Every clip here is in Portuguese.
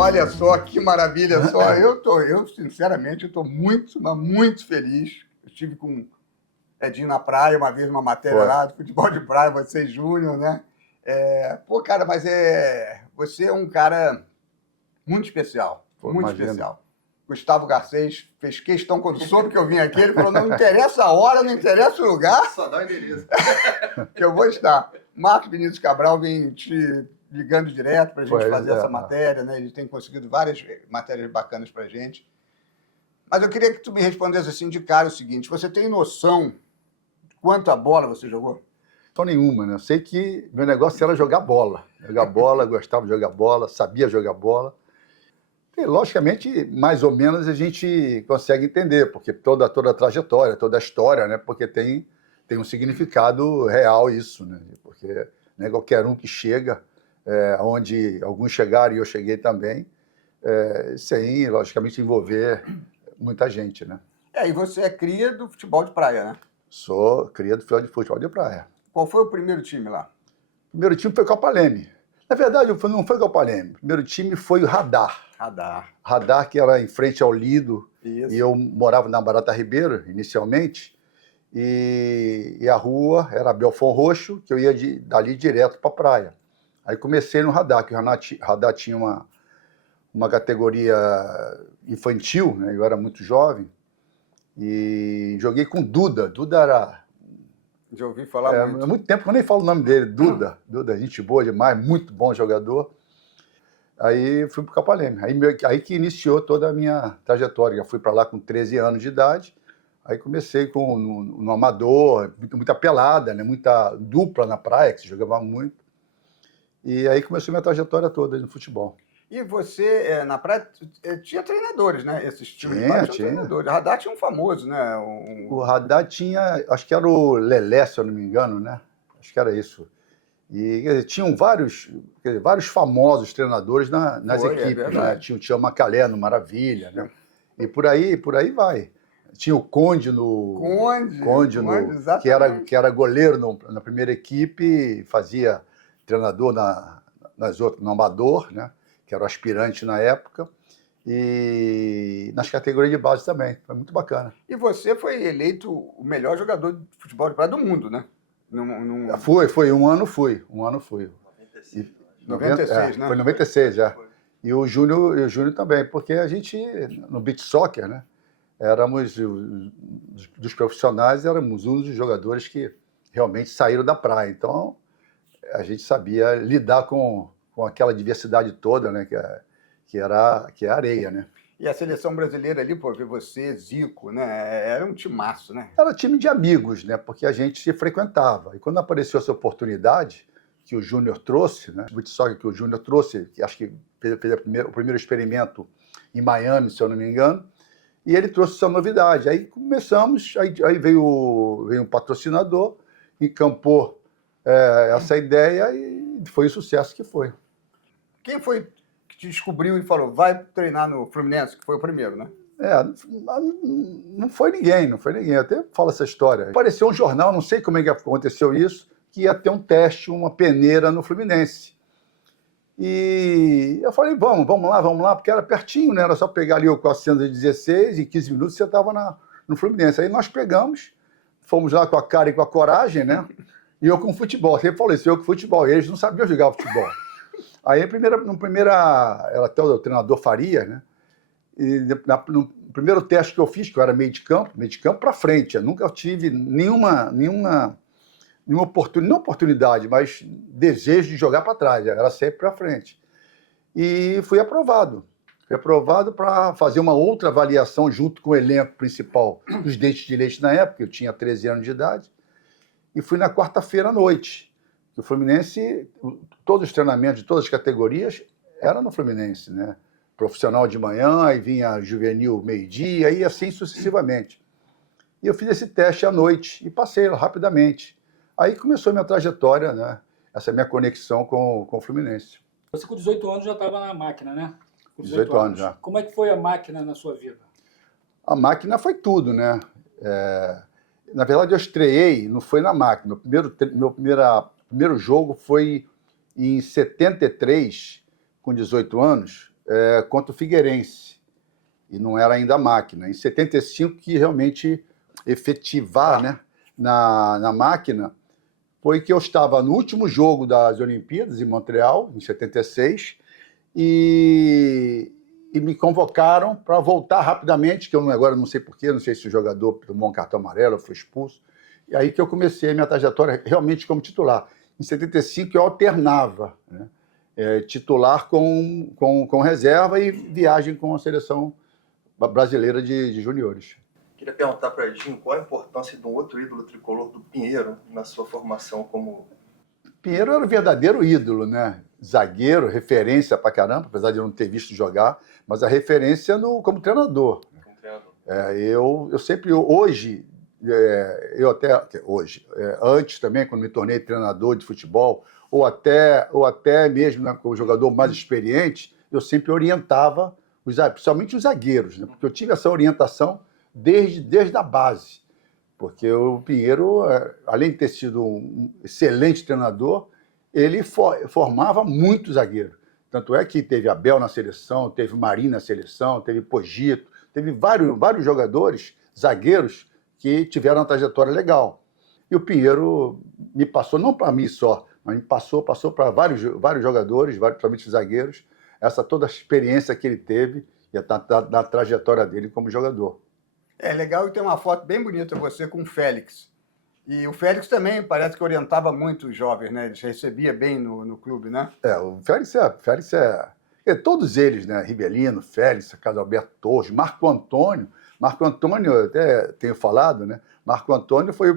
Olha só que maravilha só. Eu sinceramente, estou muito, mas muito feliz. Eu estive com o Edinho na praia uma vez, uma matéria lá do futebol de praia, você Júnior, né? Pô, cara, mas você é um cara muito especial, muito especial. Gustavo Garcês fez questão, quando soube que eu vim aqui, ele falou, não interessa a hora, não interessa o lugar. Só dá o endereço. Que eu vou estar. Marcos Vinícius Cabral vem te ligando direto para a gente fazer essa matéria, né? Ele tem conseguido várias matérias bacanas para a gente. Mas eu queria que tu me respondesse assim de cara o seguinte, você tem noção de quanta bola você jogou? Não nenhuma, né? Eu sei que meu negócio era jogar bola. Jogar bola, gostava de jogar bola, sabia jogar bola. E, logicamente, mais ou menos a gente consegue entender, porque toda a trajetória, toda a história, né? Porque tem um significado real isso, né? Porque não é qualquer um que chega, onde alguns chegaram e eu cheguei também, sem, logicamente, envolver muita gente, né? E você é cria do futebol de praia, né? Sou cria do futebol de praia. Qual foi o primeiro time lá? O primeiro time foi o Copa Leme. Na verdade, não foi o Copa Leme. O primeiro time foi o Radar. Radar, que era em frente ao Lido. Isso. E eu morava na Barata Ribeiro, inicialmente. E a rua era Belfão Roxo, que eu ia dali direto para a praia. Aí comecei no Radar, que o Radar tinha uma categoria infantil, né? Eu era muito jovem. E joguei com Duda. Duda era... Já ouvi falar muito. Há muito tempo que eu nem falo o nome dele. Duda, gente boa demais, muito bom jogador. Aí fui para o Copa Leme. Aí que iniciou toda a minha trajetória. Já fui para lá com 13 anos de idade. Aí comecei no amador, muita pelada, né? Muita dupla na praia, que se jogava muito. E aí começou minha trajetória toda no futebol. E você, na praia, tinha treinadores, né? Esses times de praia tinha treinadores. O Radar tinha um famoso, né? O Radar tinha, acho que era o Lelé, se eu não me engano, né? Acho que era isso. E quer dizer, tinham vários famosos treinadores nas equipes, né? Tinha o Tião Macalé no Maravilha, né? E por aí vai. Tinha o Conde que era goleiro na primeira equipe, fazia treinador nas outras, no amador, né? Que era o aspirante na época, e nas categorias de base também. Foi muito bacana. E você foi eleito o melhor jogador de futebol de praia do mundo, né? Foi. Um ano fui. 96, né? Foi 96, já. E o Júnior também, porque a gente, no beach soccer, né? Éramos, dos profissionais, éramos um dos jogadores que realmente saíram da praia. Então, a gente sabia lidar com aquela diversidade toda, né, que é a areia, né? E a seleção brasileira ali, pô, você, Zico, né, era um timaço, né? Era time de amigos, né, porque a gente se frequentava. E quando apareceu essa oportunidade que o Júnior trouxe, né, o beach soccer que o Júnior trouxe, que acho que fez o primeiro experimento em Miami, se eu não me engano, e ele trouxe essa novidade. Aí começamos, aí veio um patrocinador, encampou essa ideia e foi o sucesso que foi. Quem foi que te descobriu e falou, vai treinar no Fluminense, que foi o primeiro, né? Não foi ninguém. Eu até falo essa história. Apareceu um jornal, não sei como é que aconteceu isso, que ia ter um teste, uma peneira no Fluminense. E eu falei, vamos lá, porque era pertinho, né? Era só pegar ali o 416 e 15 minutos você estava no Fluminense. Aí nós pegamos, fomos lá com a cara e com a coragem, né? E eu com futebol. Sempre falei isso, eu com futebol. E eles não sabiam jogar futebol. Aí, no primeiro, era até o treinador Faria, né? E no primeiro teste que eu fiz, que eu era meio de campo para frente, eu nunca tive nenhuma oportunidade, mas desejo de jogar para trás, era sempre para frente. E fui aprovado. Fui aprovado para fazer uma outra avaliação junto com o elenco principal dos Dentes de Leite na época, eu tinha 13 anos de idade, e fui na quarta-feira à noite. O Fluminense, todos os treinamentos de todas as categorias eram no Fluminense, né? Profissional de manhã, aí vinha juvenil meio-dia, e assim sucessivamente. E eu fiz esse teste à noite e passei rapidamente. Aí começou a minha trajetória, né? Essa minha conexão com o Fluminense. Você com 18 anos já estava na máquina, né? Com 18 anos já. Como é que foi a máquina na sua vida? A máquina foi tudo, né? Na verdade, eu estreiei, não foi na máquina. Meu primeiro jogo foi em 73, com 18 anos, contra o Figueirense. E não era ainda a Máquina. Em 75, que realmente efetivar, né, na Máquina, foi que eu estava no último jogo das Olimpíadas, em Montreal, em 76, e me convocaram para voltar rapidamente, que eu agora não sei porquê, não sei se o jogador tomou um cartão amarelo, foi expulso. E aí que eu comecei a minha trajetória realmente como titular. Em 75 eu alternava, né, titular com reserva e viagem com a seleção brasileira de juniores. Queria perguntar para Edinho qual a importância de um outro ídolo tricolor, do Pinheiro, na sua formação como... Pinheiro era o verdadeiro ídolo, né? Zagueiro, referência pra caramba, apesar de eu não ter visto jogar, mas a referência como treinador. Como treinador. Eu sempre, hoje, antes também, quando me tornei treinador de futebol, ou até mesmo, né, como jogador mais experiente, eu sempre orientava, principalmente os zagueiros, né? Porque eu tive essa orientação desde a base. Porque o Pinheiro, além de ter sido um excelente treinador, ele formava muito zagueiro. Tanto é que teve Abel na seleção, teve Marinho na seleção, teve Pogito, teve vários jogadores, zagueiros, que tiveram uma trajetória legal. E o Pinheiro me passou, não para mim só, mas me passou para vários jogadores, principalmente zagueiros, toda a experiência que ele teve e na trajetória dele como jogador. É legal e tem uma foto bem bonita você com o Félix. E o Félix também parece que orientava muito os jovens, né? Ele recebia bem no clube, né? O Félix todos eles, né? Rivelino, Félix, Carlos Alberto Torres, Marco Antônio. Marco Antônio, eu até tenho falado, né? Marco Antônio foi a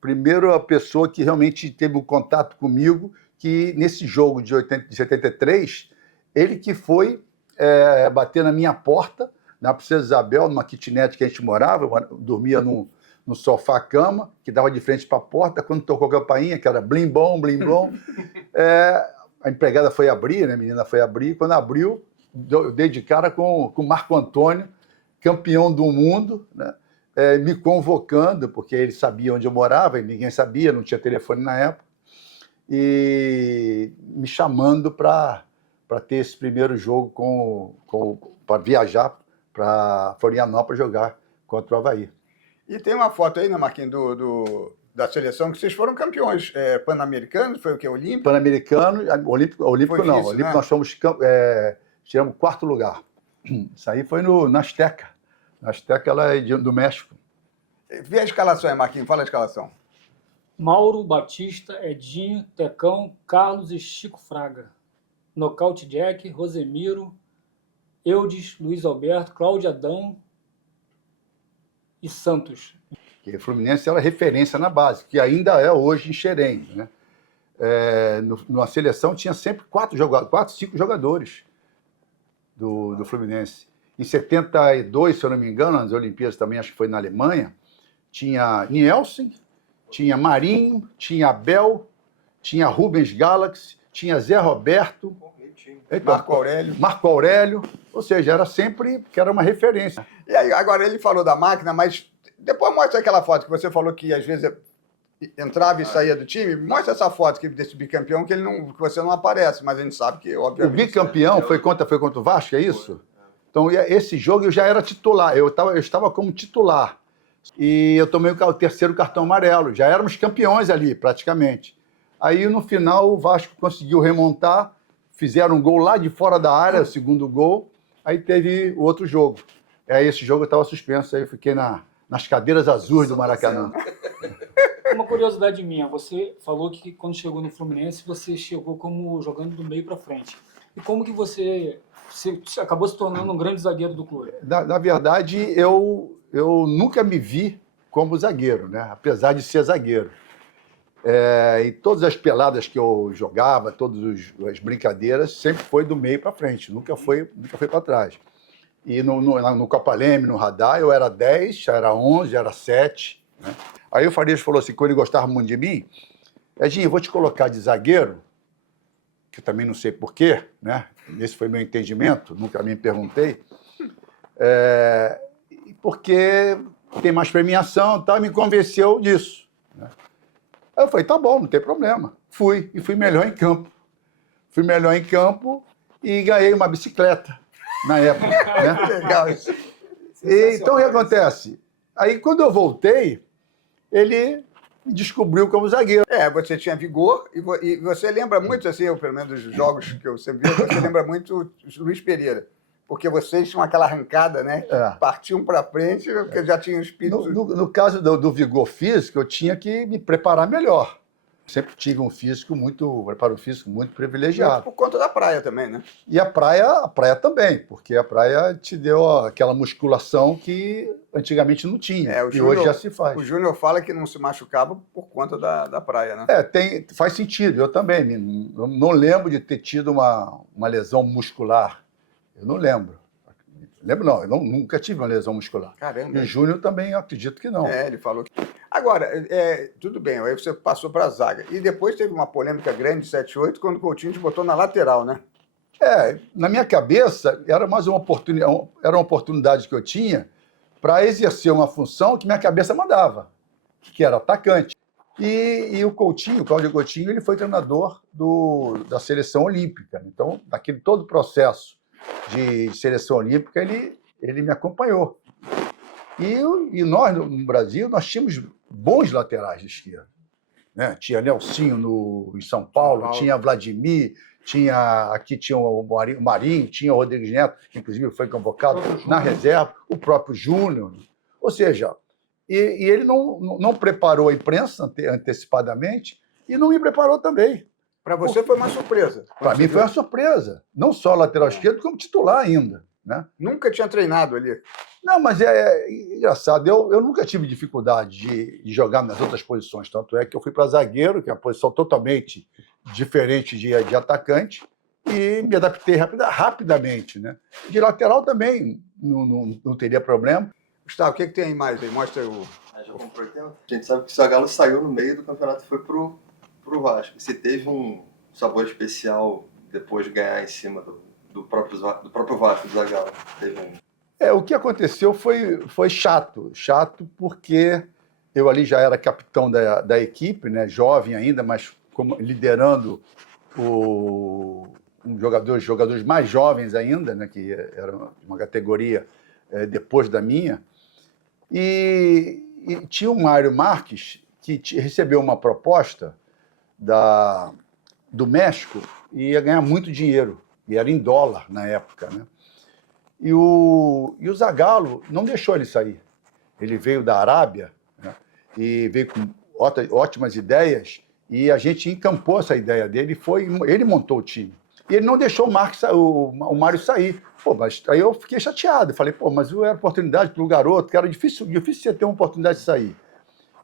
primeira pessoa que realmente teve um contato comigo, que nesse jogo de 73, ele que foi bater na minha porta, na Princesa Isabel, numa kitnet que a gente morava, eu dormia no sofá-cama, que dava de frente para a porta. Quando tocou a campainha, que era blim-blom, blim-blom, a empregada foi abrir, né? A menina foi abrir, quando abriu, eu dei de cara com o Marco Antônio, campeão do mundo, né? Me convocando, porque ele sabia onde eu morava, e ninguém sabia, não tinha telefone na época, e me chamando para ter esse primeiro jogo para viajar para Florianópolis jogar contra o Avaí. E tem uma foto aí, né, Marquinhos, da seleção, que vocês foram campeões pan-americanos, foi o quê? Olímpico? Pan-americano, Olímpico não. Isso, Olímpico, né? nós tiramos 4º lugar. Isso aí foi na Azteca. Na Azteca, ela é do México. Vê a escalação aí, Marquinhos, fala a escalação. Mauro, Batista, Edinho, Tecão, Carlos e Chico Fraga. Nocaute Jack, Rosemiro, Eudes, Luiz Alberto, Cláudio Adão e Santos. Que o Fluminense era referência na base, que ainda é hoje em Xerém, né? Na seleção tinha sempre 4, 5 jogadores do Fluminense. Em 72, se eu não me engano, nas Olimpíadas também, acho que foi na Alemanha, tinha Nielsen, tinha Marinho, tinha Abel, tinha Rubens Galaxy, tinha Zé Roberto, Marco Aurélio, ou seja, era sempre que era uma referência. E aí, agora ele falou da Máquina, mas depois mostra aquela foto que você falou que às vezes entrava e saía do time. Mostra essa foto desse bicampeão que você não aparece, mas a gente sabe que, obviamente... O bicampeão foi contra o Vasco, é isso? Então, esse jogo eu já era titular, eu estava como titular. E eu tomei o 3º cartão amarelo, já éramos campeões ali, praticamente. Aí, no final, o Vasco conseguiu remontar, fizeram um gol lá de fora da área, o 2º gol, aí teve o outro jogo. Aí esse jogo eu estava suspenso, aí eu fiquei nas cadeiras azuis do Maracanã. Uma curiosidade minha, você falou que quando chegou no Fluminense, você chegou como jogando do meio para frente. E como que você acabou se tornando um grande zagueiro do clube? Na verdade, eu nunca me vi como zagueiro, né? Apesar de ser zagueiro. E todas as peladas que eu jogava, todas as brincadeiras, sempre foi do meio para frente, nunca foi para trás. E no Copa Leme, no Radar, eu era 10, já era 11, já era 7. Né? Aí o Farias falou assim, quando ele gostava muito de mim, Edinho, eu vou te colocar de zagueiro, que eu também não sei porquê, né? Esse foi meu entendimento, nunca me perguntei, porque tem mais premiação e tal, me convenceu disso. Né? Aí eu falei, tá bom, não tem problema. Fui melhor em campo. e ganhei uma bicicleta na época. Né? Legal isso. E, então, o que acontece? Aí, quando eu voltei, ele me descobriu como zagueiro. Você tinha vigor e você lembra muito, assim, eu, pelo menos dos jogos que você viu, você lembra muito o Luiz Pereira. Porque vocês tinham aquela arrancada, né? Partiam para frente, porque já tinham espírito. No caso do vigor físico, eu tinha que me preparar melhor. Sempre tive um preparo físico muito privilegiado. Por conta da praia também, né? E a praia também, porque a praia te deu aquela musculação que antigamente não tinha, e hoje já se faz. O Júnior fala que não se machucava por conta da praia, né? Faz sentido, eu também. Eu não lembro de ter tido uma lesão muscular. Eu não lembro. Eu nunca tive uma lesão muscular. Caramba. E o Júnior também, eu acredito que não. Ele falou que... Agora, tudo bem, aí você passou para a zaga. E depois teve uma polêmica grande, 7-8, quando o Coutinho te botou na lateral, né? Na minha cabeça, era mais uma oportunidade que eu tinha para exercer uma função que minha cabeça mandava, que era atacante. E o Cláudio Coutinho, ele foi treinador da seleção olímpica. Então, naquele todo o processo de seleção olímpica, ele me acompanhou. E nós, no Brasil, nós tínhamos bons laterais de esquerda. Né? Tinha Nelsinho em São Paulo, tinha Vladimir, aqui tinha o Marinho, tinha o Rodrigues Neto, que inclusive foi convocado na reserva, o próprio Júnior. Ou seja, e ele não preparou a imprensa antecipadamente e não me preparou também. Para você foi uma surpresa. Para mim foi uma surpresa. Não só lateral esquerdo, como titular ainda. Né? Nunca tinha treinado ali. Não, mas é engraçado. Eu nunca tive dificuldade de jogar nas outras posições. Tanto é que eu fui para zagueiro, que é uma posição totalmente diferente de atacante, e me adaptei rapidamente. Né? De lateral também não teria problema. Gustavo, o que tem aí mais? Aí? Mostra o... Já comprou tempo? A gente sabe que o Zagallo saiu no meio do campeonato e foi pro Vasco. Você teve um sabor especial depois de ganhar em cima do próprio Vasco, do Zagallo? Teve o que aconteceu foi chato. Chato porque eu ali já era capitão da equipe, né, jovem ainda, mas liderando jogadores mais jovens ainda, né, que era uma categoria depois da minha. E tinha o Mário Marques, que recebeu uma proposta do México e ia ganhar muito dinheiro, e era em dólar na época. Né? E o Zagallo não deixou ele sair. Ele veio da Arábia, né? E veio com ótimas ideias, e a gente encampou essa ideia dele, ele montou o time. E ele não deixou o Mário sair. Mas aí eu fiquei chateado. Falei, mas era oportunidade para o garoto, que era difícil você ter uma oportunidade de sair.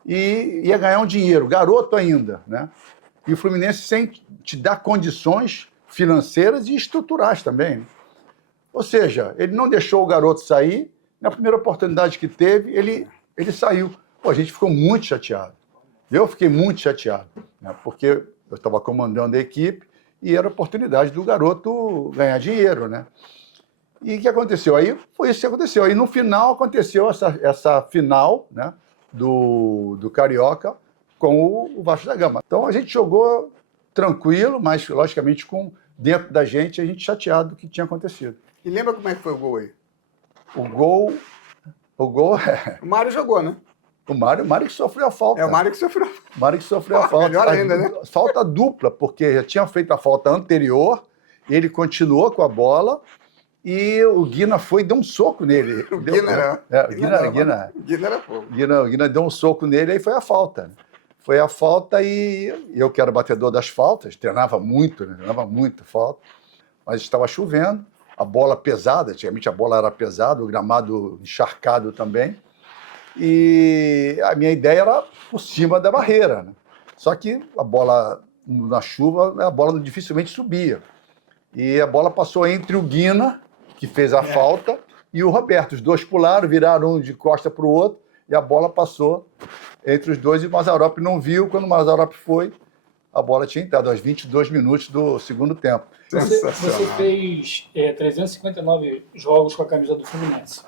E ia ganhar um dinheiro, garoto ainda. Né? E o Fluminense sem te dar condições financeiras e estruturais também. Ou seja, ele não deixou o garoto sair. Na primeira oportunidade que teve, ele saiu. A gente ficou muito chateado. Eu fiquei muito chateado, né? Porque eu estava comandando a equipe e era a oportunidade do garoto ganhar dinheiro, né? E o que aconteceu? Aí foi isso que aconteceu. Aí no final aconteceu essa final, né, do Carioca com o Vasco da Gama. Então a gente jogou tranquilo, mas logicamente dentro da gente a gente chateado do que tinha acontecido. E lembra como é que foi o gol aí? O gol O Mário jogou, né? O Mário que sofreu a falta. O Mário que sofreu. O Mário que sofreu a falta. Melhor ainda, né? Falta dupla, porque já tinha feito a falta anterior, ele continuou com a bola e o Guina deu um soco nele. O Guina era fogo. O Guina deu um soco nele, aí foi a falta. Foi a falta e eu, que era batedor das faltas, treinava muito falta, mas estava chovendo, a bola pesada, antigamente a bola era pesada, o gramado encharcado também, e a minha ideia era por cima da barreira. Né? Só que a bola, na chuva, a bola dificilmente subia. E a bola passou entre o Guina, que fez a falta, e o Roberto. Os dois pularam, viraram um de costa para o outro, e a bola passou entre os dois, e o Mazzaropi não viu. Quando o Mazzaropi foi, a bola tinha entrado aos 22 minutos do segundo tempo. Você fez 359 jogos com a camisa do Fluminense.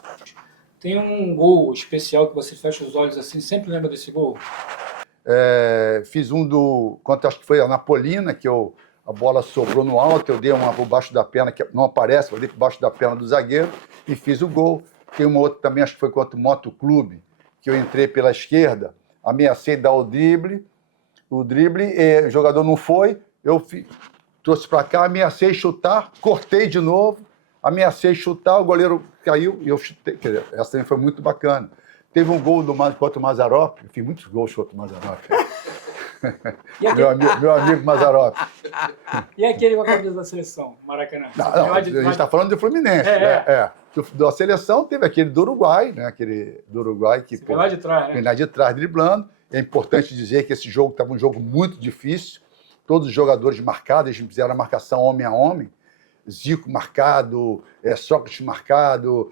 Tem um gol especial que você fecha os olhos assim, sempre lembra desse gol? Fiz um quanto acho que foi a Napolina, que eu a bola sobrou no alto, eu dei uma por baixo da perna, que não aparece, eu dei por baixo da perna do zagueiro e fiz o gol. Tem uma outra também, acho que foi contra o Motoclube, que eu entrei pela esquerda, ameacei dar o drible, o jogador não foi, trouxe para cá, ameacei chutar, cortei de novo, ameacei chutar, o goleiro caiu e eu chutei. Quer dizer, essa também foi muito bacana. Teve um gol contra o Mazzaropi, eu fiz muitos gols contra o Mazzaropi. Meu amigo Mazzaropi. E aquele com a camisa da seleção, Maracanã? Não, a gente está falando do Fluminense. Da seleção teve aquele do Uruguai, né? Aquele do Uruguai que vem lá de trás, né? Vem lá de trás driblando. É importante dizer que esse jogo estava um jogo muito difícil. Todos os jogadores marcados, eles fizeram a marcação homem a homem. Zico marcado, Sócrates marcado,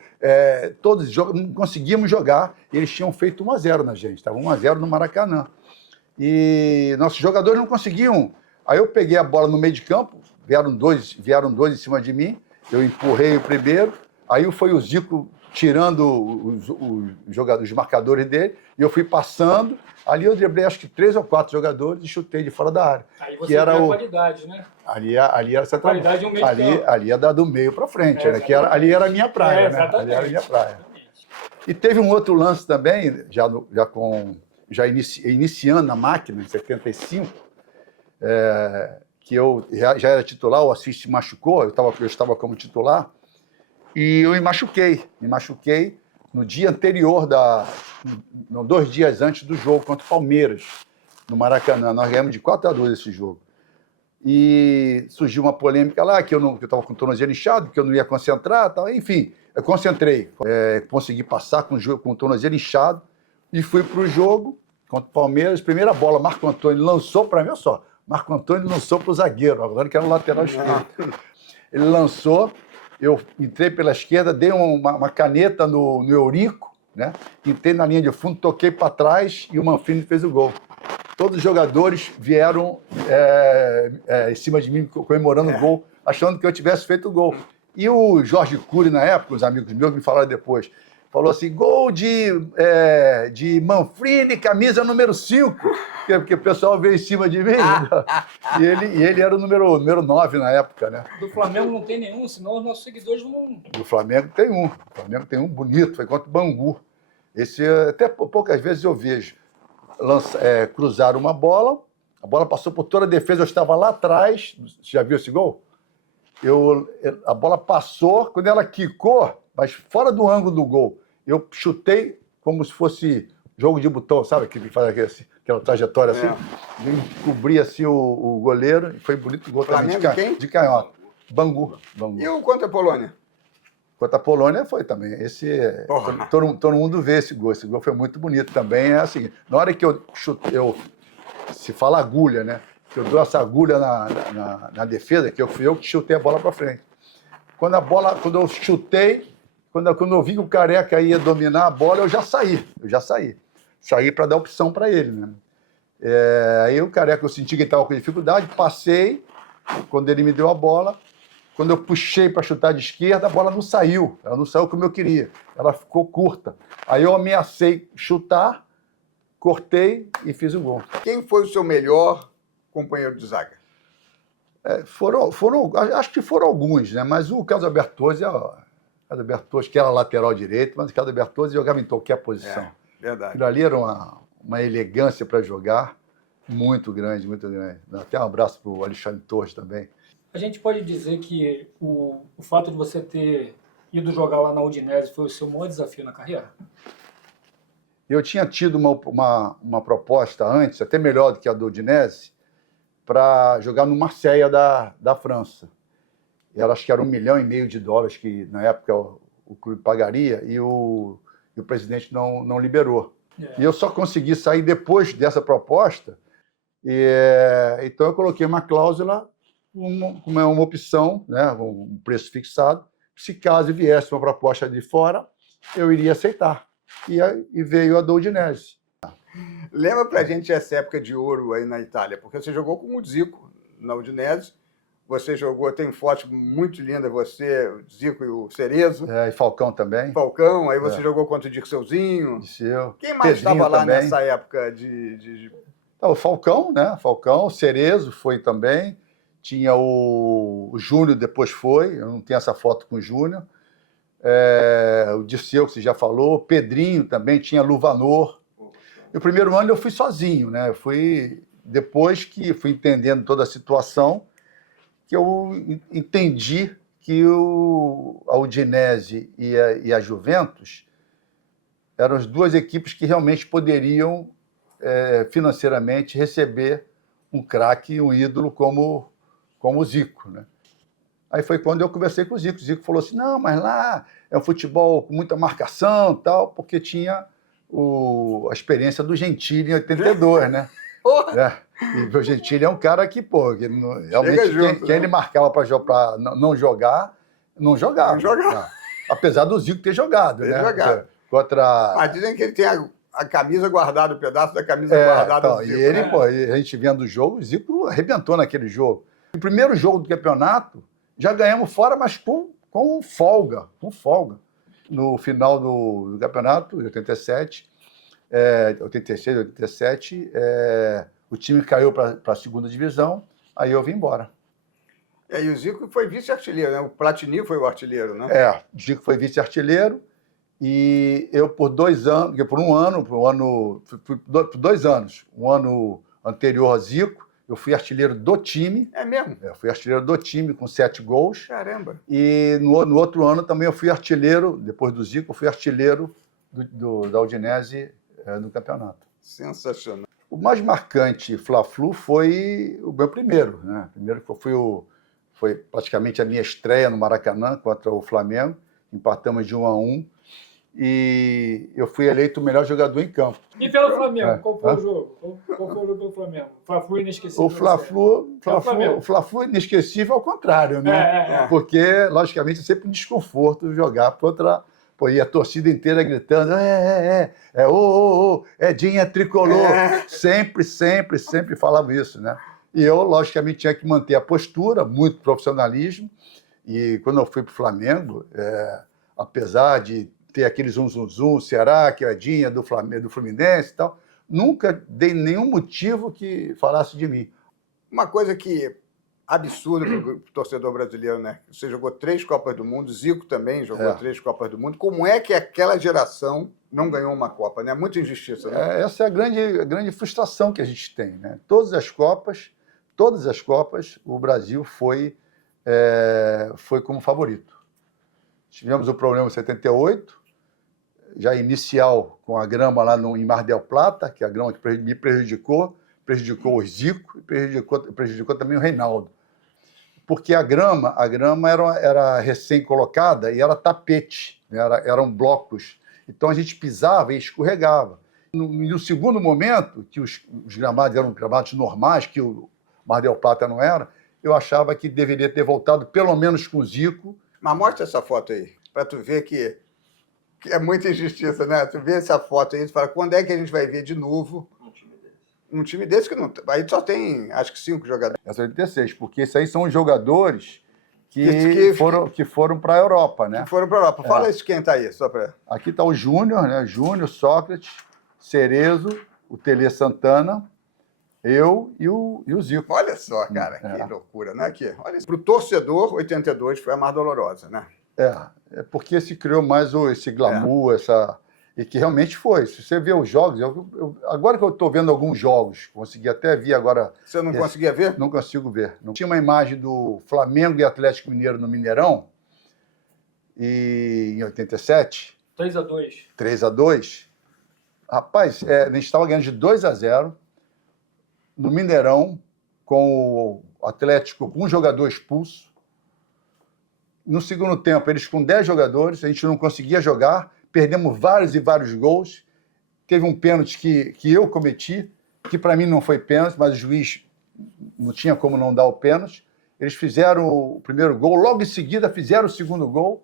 todos os jogos, não conseguíamos jogar. Eles tinham feito 1-0 na gente, estava 1-0 no Maracanã. E nossos jogadores não conseguiam. Aí eu peguei a bola no meio de campo, vieram dois em cima de mim, eu empurrei o primeiro, aí foi o Zico tirando os marcadores dele, e eu fui passando, ali eu driblei acho que 3 ou 4 jogadores e chutei de fora da área. Aí você tem a qualidade, né? Ali era essa qualidade um meio de campo. Ali ia dar do meio para frente, né? Ali era a minha praia, né? Ali era a minha praia. E teve um outro lance também, já iniciando na máquina, em 75, que eu já era titular, o Assis se machucou, eu estava como titular, e eu me machuquei no dia anterior, 2 dias antes do jogo contra o Palmeiras, no Maracanã. Nós ganhamos de 4-2 esse jogo. E surgiu uma polêmica lá, que eu estava com o tornozelo inchado, que eu não ia concentrar, tal. Enfim, eu concentrei, consegui passar com o tornozelo inchado, e fui para o jogo contra o Palmeiras. Primeira bola, Marco Antônio lançou para mim, olha só, Marco Antônio lançou para o zagueiro, agora que era o lateral esquerdo. Ele lançou, eu entrei pela esquerda, dei uma caneta no Eurico, né? Entrei na linha de fundo, toquei para trás e o Manfrini fez o gol. Todos os jogadores vieram em cima de mim, comemorando o gol, achando que eu tivesse feito o gol. E o Jorge Cury, na época, os amigos meus me falaram depois, falou assim, gol de Manfrini, camisa número 5, porque o pessoal veio em cima de mim. E ele era o número 9 na época, né? Do Flamengo não tem nenhum, senão os nossos seguidores vão... Do Flamengo tem um. O Flamengo tem um bonito, foi contra o Bangu. Esse até poucas vezes eu vejo. Cruzaram uma bola, a bola passou por toda a defesa, eu estava lá atrás. Você já viu esse gol? A bola passou, quando ela quicou, mas fora do ângulo do gol, eu chutei como se fosse jogo de botão, sabe? Que faz aquela trajetória assim. Cobri assim o goleiro, e foi bonito o gol também. De canhota. Bangu. E o contra a Polônia? Contra a Polônia foi também. Todo mundo vê esse gol. Esse gol foi muito bonito também. É assim, na hora que eu chutei, se fala agulha, né? Que eu dou essa agulha na defesa, que fui eu que chutei a bola para frente. Quando eu chutei, quando eu vi que o Careca ia dominar a bola, eu já saí. Saí para dar opção para ele, né? Aí o Careca, eu senti que ele estava com dificuldade, passei, quando ele me deu a bola, quando eu puxei para chutar de esquerda, a bola não saiu. Ela não saiu como eu queria. Ela ficou curta. Aí eu ameacei chutar, cortei e fiz o gol. Quem foi o seu melhor companheiro de zaga? Acho que foram alguns, né? Mas o Carlos Bertozzi, que era lateral direito, mas o Carlos Bertozzi jogava em qualquer posição. Verdade. Aquilo ali era uma elegância para jogar muito grande, muito grande. Até um abraço para o Alexandre Torres também. A gente pode dizer que o fato de você ter ido jogar lá na Udinese foi o seu maior desafio na carreira? Eu tinha tido uma proposta antes, até melhor do que a do Udinese, para jogar no Marseille da França. Acho que era $1,5 milhão que na época o clube pagaria e o presidente não liberou. E eu só consegui sair depois dessa proposta, então eu coloquei uma cláusula, uma opção, né, um preço fixado, se caso viesse uma proposta de fora, eu iria aceitar. E veio a do Udinese. Lembra pra gente essa época de ouro aí na Itália, porque você jogou com o Zico na Udinese, você jogou, tem fotos muito lindas, você, o Zico e o Cerezo. E Falcão também. Falcão, aí você jogou contra o Dirceuzinho. Quem mais estava lá nessa época de... O Falcão, né? Falcão, o Cerezo foi também. tinha o Júnior, depois foi, eu não tenho essa foto com o Júnior, o Dirceu, que você já falou, o Pedrinho também, tinha Luvanor. E o primeiro ano eu fui sozinho, né? Eu fui, depois que fui entendendo toda a situação, que eu entendi que a Udinese e a Juventus eram as duas equipes que realmente poderiam financeiramente receber um craque, um ídolo como o Zico, né? Aí foi quando eu conversei com o Zico. O Zico falou assim, não, mas lá é um futebol com muita marcação e tal, porque tinha a experiência do Gentili em 82, né? E o Gentili é um cara que, pô, que realmente junto, quem ele marcava para não jogar, não jogava. Não jogava. Né? Apesar do Zico ter jogado, né? Jogado. Contra... Mas dizem que ele tem a camisa guardada, o pedaço da camisa guardada então, do Zico. E ele, pô, a gente vendo o jogo, o Zico arrebentou naquele jogo. O primeiro jogo do campeonato, já ganhamos fora, mas com folga. No final do campeonato, de 87, 86, 87, o time caiu para a segunda divisão, aí eu vim embora. E o Zico foi vice-artilheiro, né? O Platini foi o artilheiro, né? O Zico foi vice-artilheiro e eu por 2 anos, por 2 anos, um ano anterior ao Zico, eu fui artilheiro do time. É mesmo? Eu fui artilheiro do time com 7 gols. Caramba! E no outro ano também eu fui artilheiro, depois do Zico, eu fui artilheiro da Udinese no campeonato. Sensacional. O mais marcante Fla-Flu foi o meu primeiro, né? Primeiro que foi praticamente a minha estreia no Maracanã contra o Flamengo. Empatamos de 1-1. E eu fui eleito o melhor jogador em campo. E pelo Flamengo, qual foi o jogo? Qual foi o jogo pelo Flamengo? O Fla-Flu inesquecível. O Fla-Flu inesquecível ao contrário, né? Porque, logicamente, é sempre um desconforto jogar contra... Pô, e a torcida inteira gritando, Edinha tricolor. Sempre falava isso, né? E eu, logicamente, tinha que manter a postura, muito profissionalismo. E quando eu fui para o Flamengo, apesar de ter aquele zum, Ceará, que é a Edinha do Flamengo, do Fluminense e tal, nunca dei nenhum motivo que falasse de mim. Uma coisa que absurda para o torcedor brasileiro, né? Você jogou 3 Copas do Mundo, Zico também jogou 3 Copas do Mundo. Como é que aquela geração não ganhou uma Copa, né? Muita injustiça, né? Essa é a grande frustração que a gente tem, né? Todas as Copas, o Brasil foi como favorito. Tivemos o problema em 78, já inicial com a grama lá em Mar del Plata, que é a grama que me prejudicou o Zico e prejudicou também o Reinaldo. Porque a grama era recém-colocada e era tapete, né? Eram blocos. Então a gente pisava e escorregava. No segundo momento, que os gramados eram gramados normais, que o Mar del Plata não era, eu achava que deveria ter voltado pelo menos com o Zico. Mas mostra essa foto aí, para tu ver que é muita injustiça, né? Tu vê essa foto aí, tu fala, quando é que a gente vai ver de novo um time desse que não... Aí só tem, acho que 5 jogadores. Essa é 86, porque esses aí são os jogadores que foram para a Europa, né? Que foram para a Europa. Fala isso quem tá aí, só para... Aqui está o Júnior, né? Júnior, Sócrates, Cerezo, o Tele Santana, eu e o Zico. Olha só, cara, que loucura, né? Aqui, olha isso. Pro torcedor, 82 foi a mais dolorosa, né? É porque se criou mais esse glamour, e que realmente foi. Se você vê os jogos, agora que eu estou vendo alguns jogos, consegui até ver agora... Você não conseguia ver? Não consigo ver. Não. Tinha uma imagem do Flamengo e Atlético Mineiro no Mineirão, em 87. 3-2. 3-2. Rapaz, a gente estava ganhando de 2-0 no Mineirão, com o Atlético com um jogador expulso. No segundo tempo, eles com 10 jogadores, a gente não conseguia jogar, perdemos vários e vários gols. Teve um pênalti que eu cometi, que para mim não foi pênalti, mas o juiz não tinha como não dar o pênalti. Eles fizeram o primeiro gol, logo em seguida fizeram o segundo gol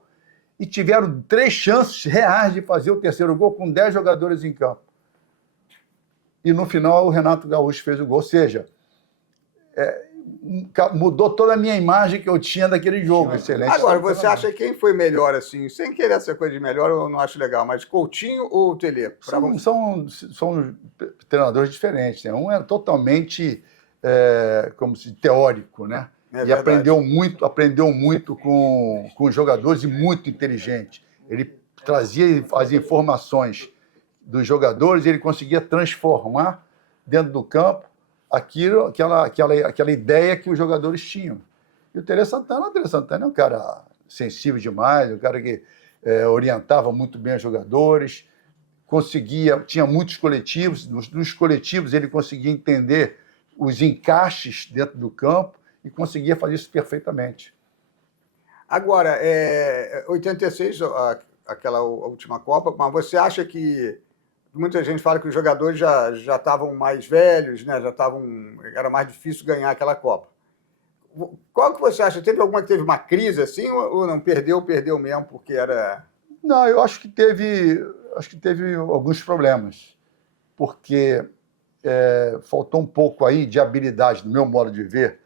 e tiveram 3 chances reais de fazer o terceiro gol com 10 jogadores em campo. E no final o Renato Gaúcho fez o gol, ou seja, mudou toda a minha imagem que eu tinha daquele jogo. Excelente. Agora, você acha quem foi melhor, assim, sem querer essa coisa de melhor, eu não acho legal, mas Coutinho ou Tele? São treinadores diferentes, né? Um é totalmente teórico, né? É e verdade. aprendeu muito com os jogadores e muito inteligente. Ele trazia as informações dos jogadores e ele conseguia transformar dentro do campo aquela ideia que os jogadores tinham. E o Tele Santana é um cara sensível demais, um cara que orientava muito bem os jogadores, tinha muitos coletivos, nos coletivos ele conseguia entender os encaixes dentro do campo e conseguia fazer isso perfeitamente. Agora, 86, aquela última Copa, mas você acha que muita gente fala que os jogadores já estavam mais velhos, né? Era mais difícil ganhar aquela Copa. Qual que você acha? Teve alguma que teve uma crise assim ou não? Perdeu mesmo porque era... Não, eu acho que teve alguns problemas, porque faltou um pouco aí de habilidade, no meu modo de ver,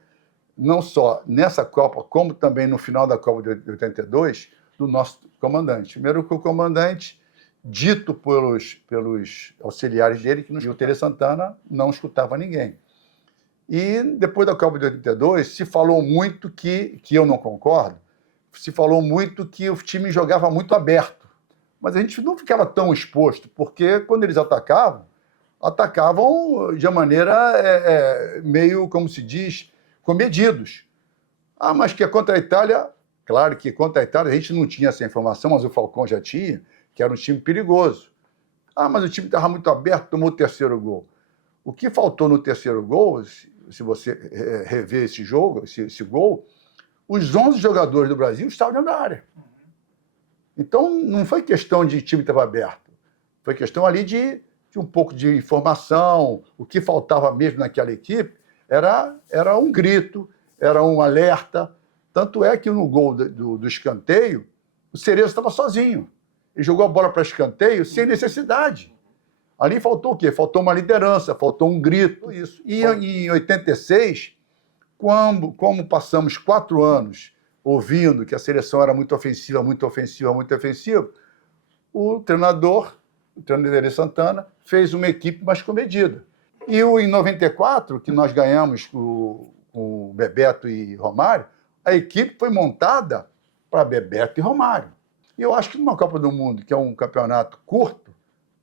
não só nessa Copa, como também no final da Copa de 82, do nosso comandante. Primeiro que o comandante, dito pelos auxiliares dele, que o Tele Santana não escutava ninguém. E depois da Copa de 82, se falou muito que eu não concordo, se falou muito que o time jogava muito aberto. Mas a gente não ficava tão exposto, porque quando eles atacavam de uma maneira meio, como se diz, comedidos. Ah, mas que é contra a Itália... Claro que contra a Itália a gente não tinha essa informação, mas o Falcão já tinha, que era um time perigoso. Ah, mas o time estava muito aberto, tomou o terceiro gol. O que faltou no terceiro gol, se você rever esse jogo, esse gol, os 11 jogadores do Brasil estavam dentro da área. Então, não foi questão de time estava aberto. Foi questão ali de um pouco de informação. O que faltava mesmo naquela equipe era um grito, era um alerta. Tanto é que no gol do escanteio, o Cerezo estava sozinho. Ele jogou a bola para escanteio sem necessidade. Ali faltou o quê? Faltou uma liderança, faltou um grito. Isso. E em 86, como passamos 4 anos ouvindo que a seleção era muito ofensiva, o treinador Tele Santana, fez uma equipe mais comedida. E em 94, que nós ganhamos com o Bebeto e Romário, a equipe foi montada para Bebeto e Romário. E eu acho que numa Copa do Mundo, que é um campeonato curto,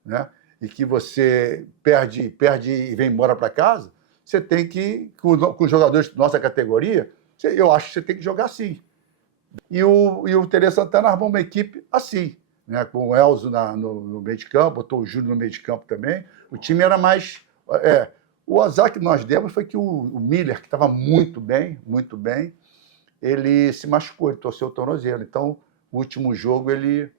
né, e que você perde e vem embora para casa, você tem que, com os jogadores da nossa categoria, eu acho que você tem que jogar assim. E o Tele Santana armou uma equipe assim, né, com o Elzo no meio de campo, botou o Júlio no meio de campo também. O time era mais... O azar que nós demos foi que o Miller, que estava muito bem, ele se machucou, ele torceu o tornozelo. Então, o último jogo, ele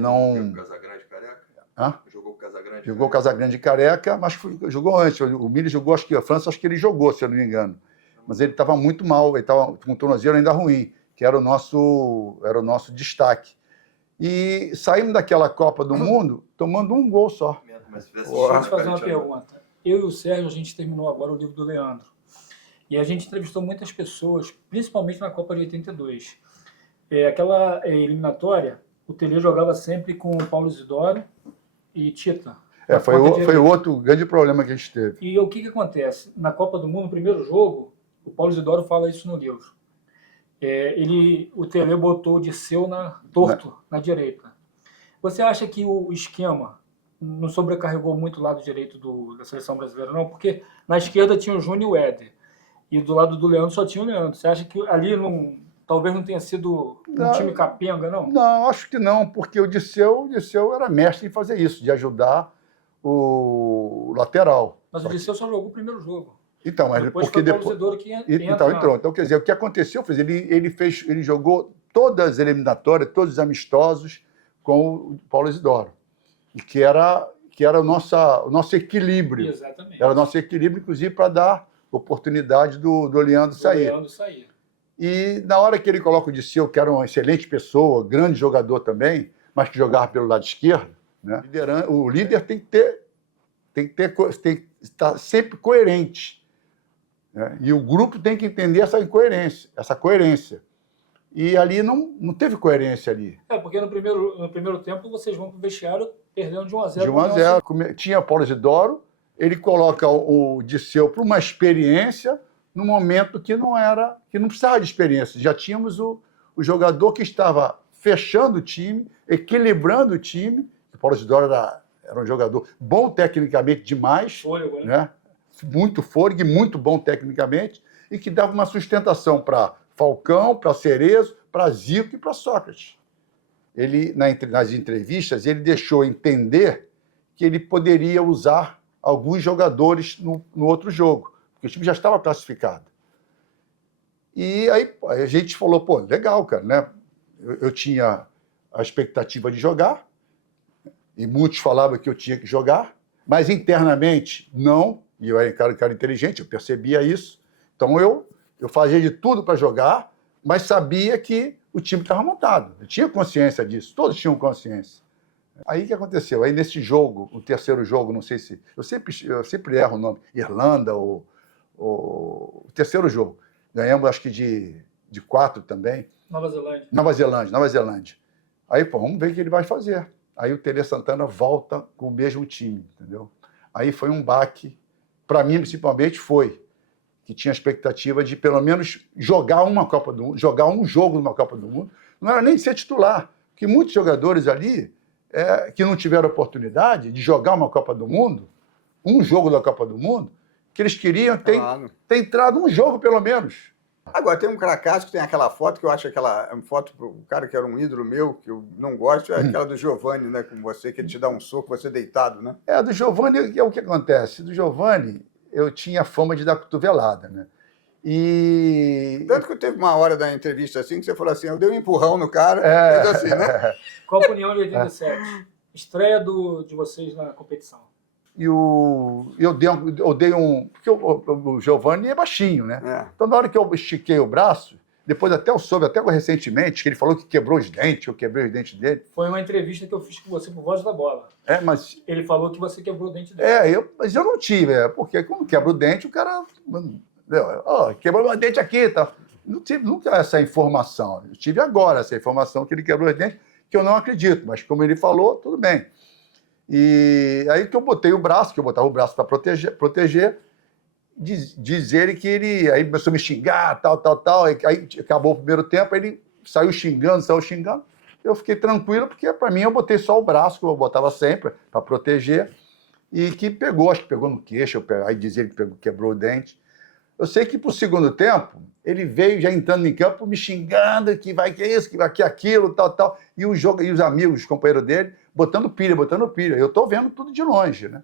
não... Jogou o Casagrande careca? Hã? Jogou o Casagrande? Jogou o Casagrande careca, mas jogou antes. O Miller jogou, acho que a França, acho que ele jogou, se eu não me engano. Mas ele estava muito mal, ele estava com o tornozelo ainda ruim, que era o nosso destaque. E saímos daquela Copa do Mundo tomando um gol só. Mas Deixa eu te fazer uma pergunta. Eu e o Sérgio, a gente terminou agora o livro do Leandro. E a gente entrevistou muitas pessoas, principalmente na Copa de 82. Aquela eliminatória, o Tele jogava sempre com o Paulo Isidoro e Tita. Foi o outro grande problema que a gente teve. E o que acontece? Na Copa do Mundo, no primeiro jogo, o Paulo Isidoro fala isso no livro. O Tele botou o Disseu torto na direita. Você acha que o esquema não sobrecarregou muito o lado direito da seleção brasileira, não? Porque na esquerda tinha o Júnior e o Éder. E do lado do Leandro só tinha o Leandro. Você acha que ali talvez não tenha sido um time capenga, não? Não, acho que não, porque o Disseu era mestre em fazer isso, de ajudar o lateral. Mas o Disseu só jogou o primeiro jogo. Então, mas depois porque foi o Paulo Isidoro que entrou. Então, quer dizer, o que aconteceu foi ele jogou todas as eliminatórias, todos os amistosos com o Paulo Isidoro. E que era o nosso equilíbrio. Exatamente. Era o nosso equilíbrio, inclusive, para dar oportunidade do Leandro sair. E na hora que ele coloca o Disseu, que era uma excelente pessoa, grande jogador também, mas que jogava pelo lado esquerdo, né? O líder tem que estar sempre coerente, né? E o grupo tem que entender essa coerência. E ali não teve coerência ali. Porque no primeiro tempo vocês vão para o vestiário perdendo de 1-0. De 1-0. Tinha Paulo Isidoro, ele coloca o Disseu para uma experiência, no momento que não precisava de experiência. Já tínhamos o jogador que estava fechando o time, equilibrando o time. O Paulo Isidoro era um jogador bom tecnicamente demais, Fôlego, né? Muito fôlego e muito bom tecnicamente, e que dava uma sustentação para Falcão, para Cerezo, para Zico e para Sócrates. Ele, nas entrevistas, ele deixou entender que ele poderia usar alguns jogadores no outro jogo, porque o time já estava classificado. E aí a gente falou, pô, legal, cara, né? Eu tinha a expectativa de jogar, e muitos falavam que eu tinha que jogar, mas internamente não, e eu era um cara inteligente, eu percebia isso. Então eu fazia de tudo para jogar, mas sabia que o time estava montado. Eu tinha consciência disso, todos tinham consciência. Aí o que aconteceu? Aí nesse jogo, o terceiro jogo, não sei se... Eu sempre erro o nome, Irlanda ou o terceiro jogo. Ganhamos, acho que de 4 também. Nova Zelândia. Aí, pô, vamos ver o que ele vai fazer. Aí o Tele Santana volta com o mesmo time, entendeu? Aí foi um baque, para mim, principalmente, que tinha a expectativa de, pelo menos, jogar uma Copa do Mundo, jogar um jogo numa Copa do Mundo. Não era nem ser titular, porque muitos jogadores ali que não tiveram oportunidade de jogar uma Copa do Mundo, um jogo da Copa do Mundo, que eles queriam ter entrado um jogo, pelo menos. Agora, tem um cracaço que tem aquela foto, que eu acho aquela foto, o cara que era um ídolo meu, que eu não gosto, é aquela do Giovani, né, com você, que ele te dá um soco, você deitado, né? Do Giovani, é o que acontece. Do Giovani, eu tinha fama de dar cotovelada, né? Tanto que teve uma hora da entrevista assim, que você falou assim, eu dei um empurrão no cara, fez assim, né? Copa União de 87, estreia de vocês na competição. E eu dei um... Porque o Giovani é baixinho, né? Então, na hora que eu estiquei o braço, depois até eu soube, até recentemente, que ele falou que quebrou os dentes, eu quebrei os dentes dele. Foi uma entrevista que eu fiz com você por Voz da Bola. Mas... Ele falou que você quebrou o dente dele. Mas eu não tive, porque quando quebra o dente, o cara... quebrou meu dente aqui, tá? Não tive nunca essa informação. Eu tive agora essa informação que ele quebrou os dentes, que eu não acredito, mas como ele falou, tudo bem. E aí que eu botei o braço, que eu botava o braço para proteger, dizer que ele aí começou a me xingar, tal, aí acabou o primeiro tempo, aí ele saiu xingando, eu fiquei tranquilo, porque para mim eu botei só o braço, que eu botava sempre, para proteger, e que pegou, acho que pegou no queixo, aí dizer que quebrou o dente. Eu sei que pro segundo tempo, ele veio já entrando em campo, me xingando, que vai que é isso, que vai que é aquilo, tal, e os amigos, os companheiros dele, botando pilha. Eu tô vendo tudo de longe, né?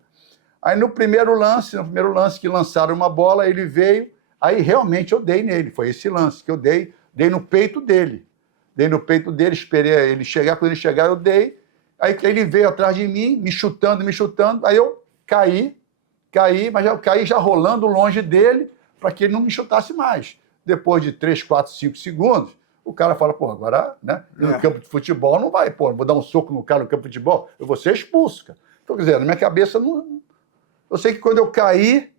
Aí no primeiro lance que lançaram uma bola, ele veio, aí realmente eu dei nele, foi esse lance que eu dei no peito dele. Esperei ele chegar, quando ele chegar eu dei, aí ele veio atrás de mim, me chutando, aí eu caí, mas eu caí já rolando longe dele, para que ele não me chutasse mais. Depois de 3, 4, 5 segundos, o cara fala, pô, agora, né, no campo de futebol não vai, pô, vou dar um soco no cara no campo de futebol, eu vou ser expulso, cara. Então, quer dizer, na minha cabeça, eu sei que quando eu caí,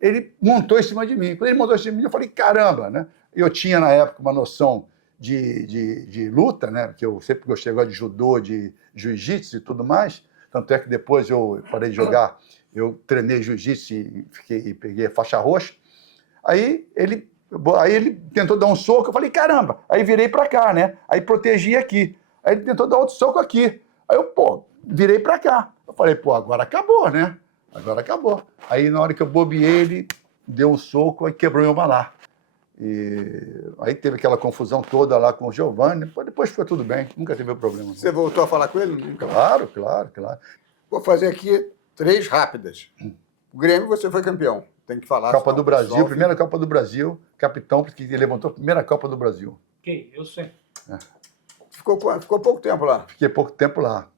ele montou em cima de mim. Quando ele montou em cima de mim, eu falei, caramba, né? Eu tinha, na época, uma noção de luta, né, porque eu sempre gostei agora de judô, de jiu-jitsu e tudo mais, tanto é que depois eu parei de jogar, eu treinei jiu-jitsu e peguei a faixa roxa. Aí ele tentou dar um soco, eu falei, caramba. Aí virei para cá, né? Aí protegi aqui. Aí ele tentou dar outro soco aqui. Aí eu, virei para cá. Eu falei, agora acabou, né? Agora acabou. Aí na hora que eu bobeei, ele deu um soco e quebrou meu malar. E aí teve aquela confusão toda lá com o Giovani. Depois ficou tudo bem, nunca teve problema. Você voltou a falar com ele? Nunca. Claro. Vou fazer aqui 3 rápidas. O Grêmio, você foi campeão. Tem que falar. Copa do Brasil, primeira Copa do Brasil, capitão, porque ele levantou a primeira Copa do Brasil. Eu sei. Ficou pouco tempo lá? Fiquei pouco tempo lá.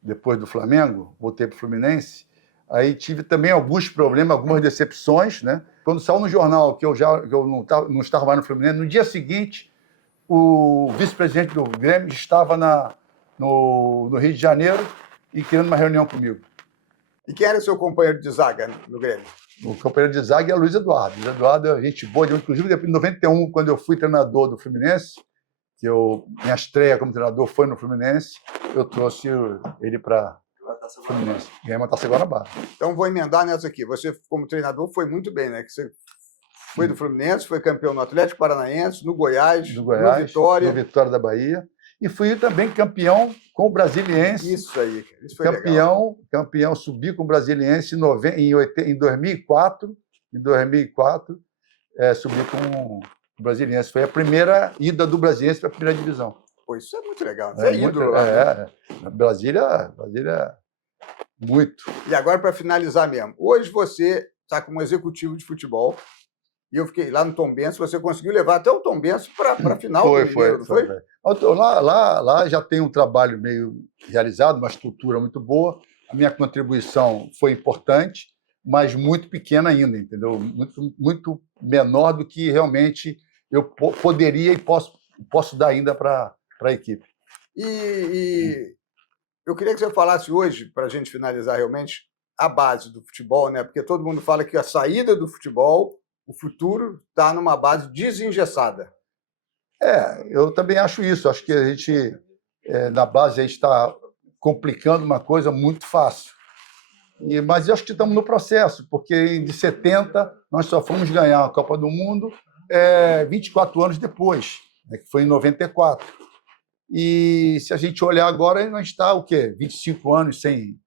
Depois do Flamengo, voltei para o Fluminense. Aí tive também alguns problemas, algumas decepções, né? Quando saiu no jornal que eu não estava mais no Fluminense, no dia seguinte, o vice-presidente do Grêmio estava no Rio de Janeiro e querendo uma reunião comigo. E quem era seu companheiro de zaga no Grêmio? O companheiro de zaga é Luiz Eduardo. Luiz Eduardo é gente boa, inclusive depois de 91, quando eu fui treinador do Fluminense, que minha estreia como treinador foi no Fluminense, eu trouxe ele para o Fluminense. Ganhei uma Taça Guanabara. Então vou emendar nessa aqui. Você, como treinador, foi muito bem, né? Que você foi do Fluminense, foi campeão no Atlético Paranaense, no Goiás, do Goiás, no Vitória. no Vitória da Bahia. E fui também campeão com o Brasiliense. Isso aí, isso foi legal. Campeão, subi com o Brasiliense em 2004. Em 2004, subi com o Brasiliense. Foi a primeira ida do Brasiliense para a primeira divisão. Pô, isso é muito legal. Você é ídolo lá. Brasília, muito. E agora, para finalizar mesmo, hoje você está como executivo de futebol e eu fiquei lá no Tombense, você conseguiu levar até o Tombense para a final do Mineiro, não foi? Lá já tem um trabalho meio realizado, uma estrutura muito boa. A minha contribuição foi importante, mas muito pequena ainda, entendeu? Muito menor do que realmente eu poderia e posso dar ainda para a equipe. E eu queria que você falasse hoje, para a gente finalizar realmente, a base do futebol, né? Porque todo mundo fala que a saída do futebol, o futuro, está numa base desengessada. Eu também acho isso. Acho que a gente, na base, a gente está complicando uma coisa muito fácil. Mas eu acho que estamos no processo, porque de 70 nós só fomos ganhar a Copa do Mundo 24 anos depois, né, que foi em 94. E se a gente olhar agora, nós está o quê? 25 anos sem...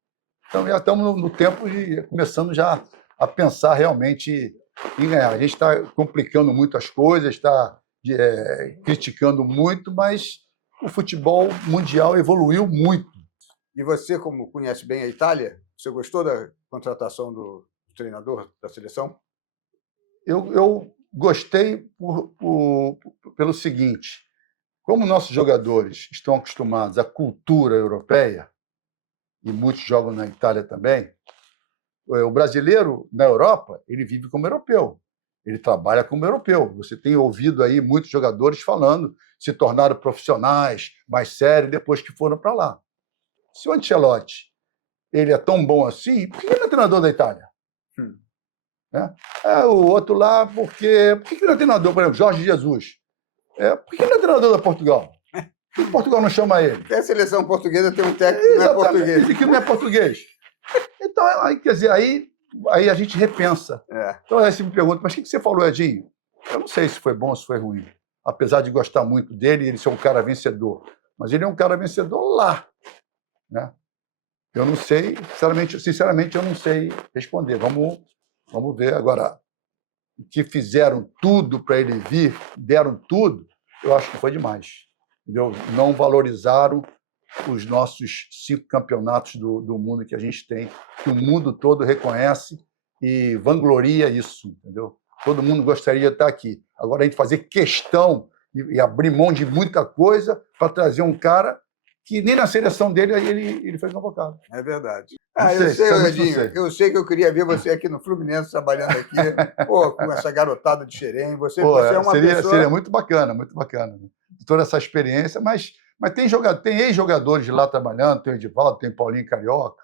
Então já estamos no tempo de começando já a pensar realmente em ganhar. A gente está complicando muito as coisas, está criticando muito, mas o futebol mundial evoluiu muito. E você, como conhece bem a Itália, você gostou da contratação do treinador da seleção? Eu gostei pelo seguinte: como nossos jogadores estão acostumados à cultura europeia, e muitos jogam na Itália também, o brasileiro na Europa, ele vive como europeu, ele trabalha como europeu. Você tem ouvido aí muitos jogadores falando, se tornaram profissionais, mais sérios, depois que foram para lá. Se o Ancelotti ele é tão bom assim, por que ele não é treinador da Itália? O outro lá, por que ele não é treinador, por exemplo, Jorge Jesus? Por que ele não é treinador da Portugal? Por que Portugal não chama ele? Até a seleção portuguesa tem um técnico que não é português. Que não é português. Então, quer dizer, aí a gente repensa. Então, aí você me pergunta, mas o que você falou, Edinho? Eu não sei se foi bom ou se foi ruim. Apesar de gostar muito dele, ele ser um cara vencedor. Mas ele é um cara vencedor lá. Né? Eu não sei, sinceramente, eu não sei responder. Vamos ver agora. O que fizeram tudo para ele vir, deram tudo, eu acho que foi demais. Entendeu? Não valorizaram os nossos 5 campeonatos do mundo que a gente tem, que o mundo todo reconhece e vangloria isso. Entendeu? Todo mundo gostaria de estar aqui. Agora, a gente fazer questão e abrir mão de muita coisa para trazer um cara que nem na seleção dele ele foi convocado. É verdade. Eu sei que eu queria ver você aqui no Fluminense, trabalhando aqui, com essa garotada de Xerém. Você é uma pessoa... Seria muito bacana, muito bacana. Né? Toda essa experiência, mas tem ex-jogadores de lá trabalhando, tem o Edivaldo, tem o Paulinho Carioca.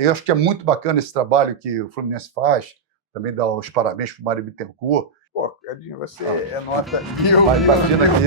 Eu acho que é muito bacana esse trabalho que o Fluminense faz. Também dá os parabéns para o Mário Bittencourt. Edinho, você é nota mil. Imagina aqui.